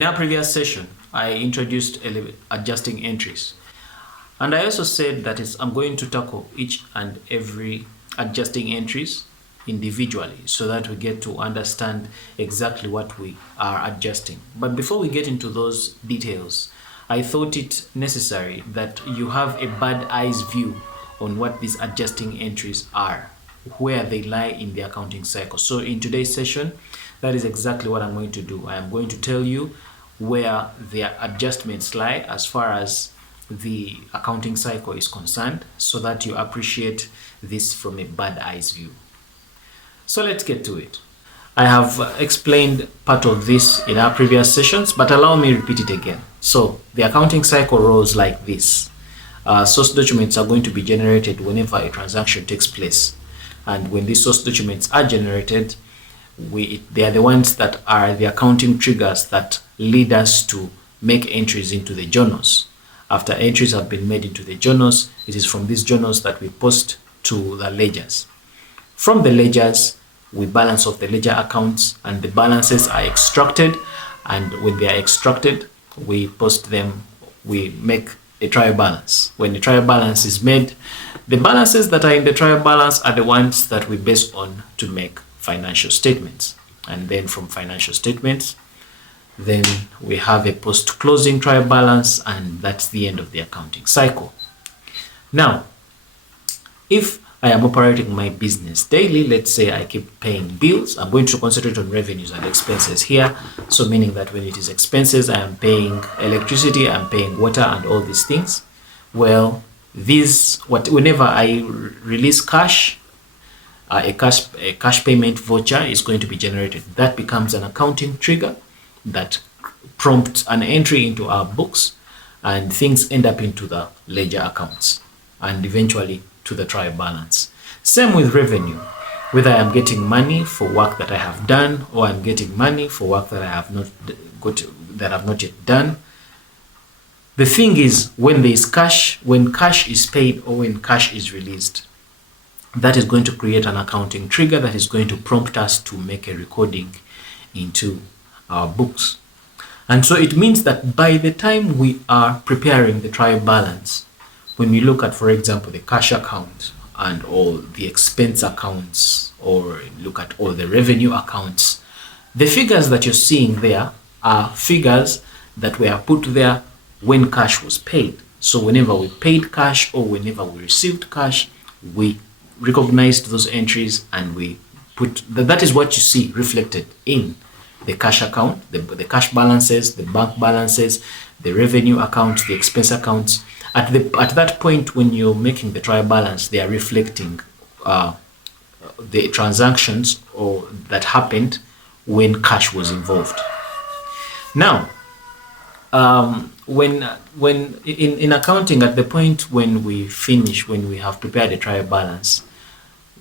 In our previous session, I introduced adjusting entries. And I also said that I'm going to tackle each and every adjusting entries individually so that we get to understand exactly what we are adjusting. But before we get into those details, I thought it necessary that you have a bird eyes view on what these adjusting entries are, where they lie in the accounting cycle. So in today's session, that is exactly what I'm going to do. I am going to tell you where their adjustments lie as far as the accounting cycle is concerned, so that you appreciate this from a bird eyes view. So let's get to it. I have explained part of this in our previous sessions, but allow me to repeat it again. So the accounting cycle rolls like this. Source documents are going to be generated whenever a transaction takes place. And when these source documents are generated, they are the ones that are the accounting triggers that lead us to make entries into the journals. After entries have been made into the journals, it is from these journals that we post to the ledgers. From the ledgers, we balance off the ledger accounts, and the balances are extracted. And when they are extracted, we post them, we make a trial balance. When the trial balance is made, the balances that are in the trial balance are the ones that we base on to make financial statements. And then from financial statements, then we have a post-closing trial balance, and that's the end of the accounting cycle. Now, if I am operating my business daily, let's say I keep paying bills, I'm going to concentrate on revenues and expenses here. So meaning that when it is expenses, I am paying electricity, I'm paying water and all these things. Well, whenever I release cash, a cash payment voucher is going to be generated. That becomes an accounting trigger that prompts an entry into our books, and things end up into the ledger accounts and eventually to the trial balance. Same with revenue. Whether I'm getting money for work that I have done, or I'm getting money for work that I have not yet done. The thing is, when there is cash, when cash is paid or when cash is released, that is going to create an accounting trigger that is going to prompt us to make a recording into our books. And so it means that by the time we are preparing the trial balance, when we look at, for example, the cash account and all the expense accounts, or look at all the revenue accounts, the figures that you're seeing there are figures that were put there when cash was paid. So whenever we paid cash or whenever we received cash, we recognized those entries and we put that is what you see reflected in the cash account, the cash balances, the bank balances, the revenue accounts, the expense accounts. At that point, when you're making the trial balance, they are reflecting the transactions or that happened when cash was involved. Now, when in accounting, at the point when we have prepared a trial balance,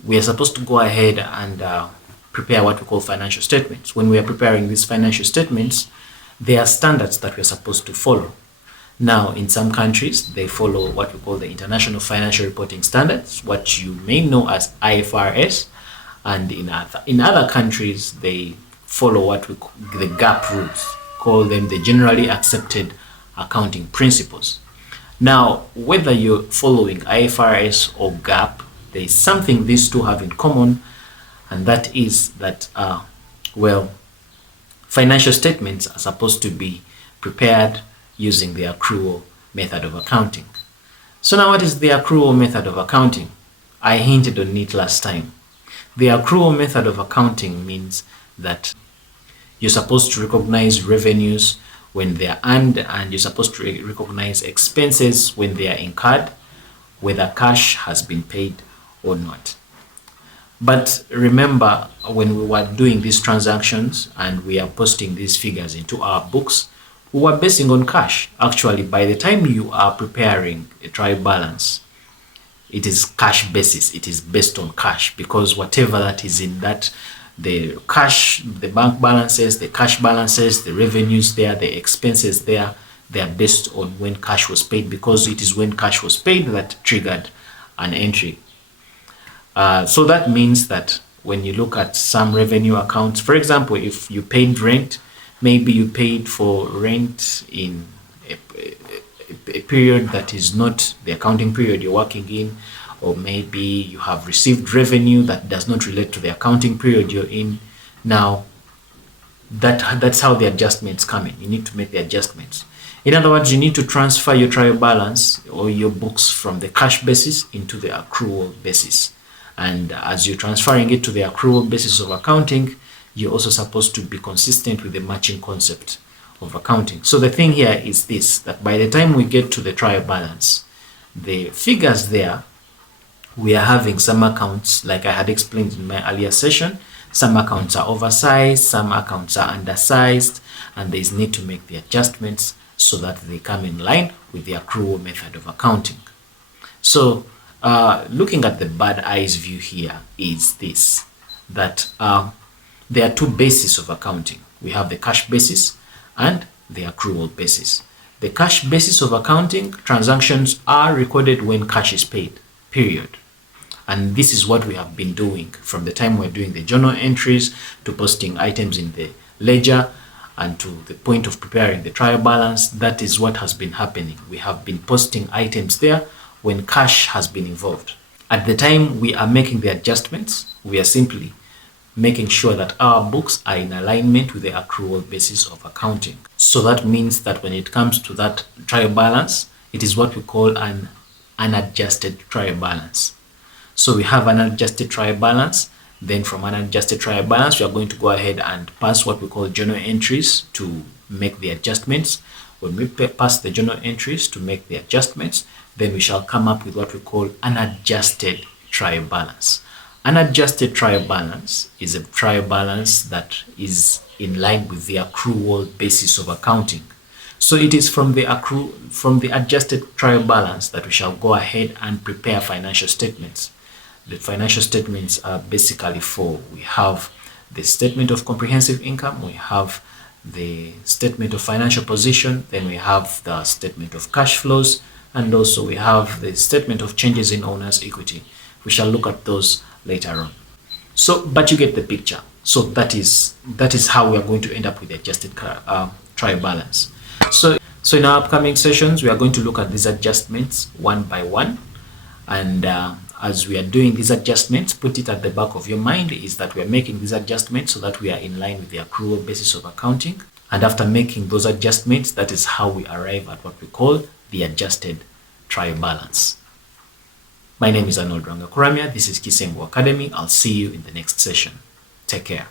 we are supposed to go ahead and prepare what we call financial statements. When we are preparing these financial statements, there are standards that we are supposed to follow. Now, in some countries, they follow what we call the International Financial Reporting Standards, what you may know as IFRS, and in other countries, they follow what we call the GAAP rules, call them the Generally Accepted Accounting Principles. Now, whether you're following IFRS or GAAP, there is something these two have in common, and that is that, financial statements are supposed to be prepared using the accrual method of accounting. So now, what is the accrual method of accounting? I hinted on it last time. The accrual method of accounting means that you're supposed to recognize revenues when they are earned, and you're supposed to recognize expenses when they are incurred, whether cash has been paid or not. But remember, when we were doing these transactions and we are posting these figures into our books, we were basing on cash. Actually, by the time you are preparing a trial balance, it is cash basis. It is based on cash, because whatever that is in that, the cash, the bank balances, the cash balances, the revenues there, the expenses there, they are based on when cash was paid, because it is when cash was paid that triggered an entry. So that means that when you look at some revenue accounts, for example, if you paid rent, Maybe you paid for rent in a period that is not the accounting period you're working in, or maybe you have received revenue that does not relate to the accounting period you're in. Now, that's how the adjustments come in. You need to make the adjustments. In other words, you need to transfer your trial balance or your books from the cash basis into the accrual basis. And as you're transferring it to the accrual basis of accounting, you're also supposed to be consistent with the matching concept of accounting. So the thing here is this, that by the time we get to the trial balance, the figures there, we are having some accounts, like I had explained in my earlier session, some accounts are oversized, some accounts are undersized, and there is need to make the adjustments so that they come in line with the accrual method of accounting. So looking at the bird eyes view here is this, that there are two bases of accounting. We have the cash basis and the accrual basis. The cash basis of accounting, transactions are recorded when cash is paid, period. And this is what we have been doing from the time we're doing the journal entries to posting items in the ledger and to the point of preparing the trial balance. That is what has been happening. We have been posting items there when cash has been involved. At the time we are making the adjustments, we are simply making sure that our books are in alignment with the accrual basis of accounting. So that means that when it comes to that trial balance, it is what we call an unadjusted trial balance. So we have an unadjusted trial balance. Then from an unadjusted trial balance, we are going to go ahead and pass what we call journal entries to make the adjustments. When we pass the journal entries to make the adjustments, then we shall come up with what we call unadjusted trial balance. Unadjusted trial balance is a trial balance that is in line with the accrual basis of accounting. So it is from the adjusted trial balance that we shall go ahead and prepare financial statements. The financial statements are basically four. We have the statement of comprehensive income, we have the statement of financial position, then we have the statement of cash flows, and also we have the statement of changes in owner's equity. We shall look at those later on. So, but you get the picture. So that is how we are going to end up with the adjusted trial balance. So in our upcoming sessions, we are going to look at these adjustments one by one. And as we are doing these adjustments, put it at the back of your mind is that we are making these adjustments so that we are in line with the accrual basis of accounting. And after making those adjustments, that is how we arrive at what we call the adjusted trial balance. My name is Arnold Rangakuramia. This is Kisembo Academy. I'll see you in the next session. Take care.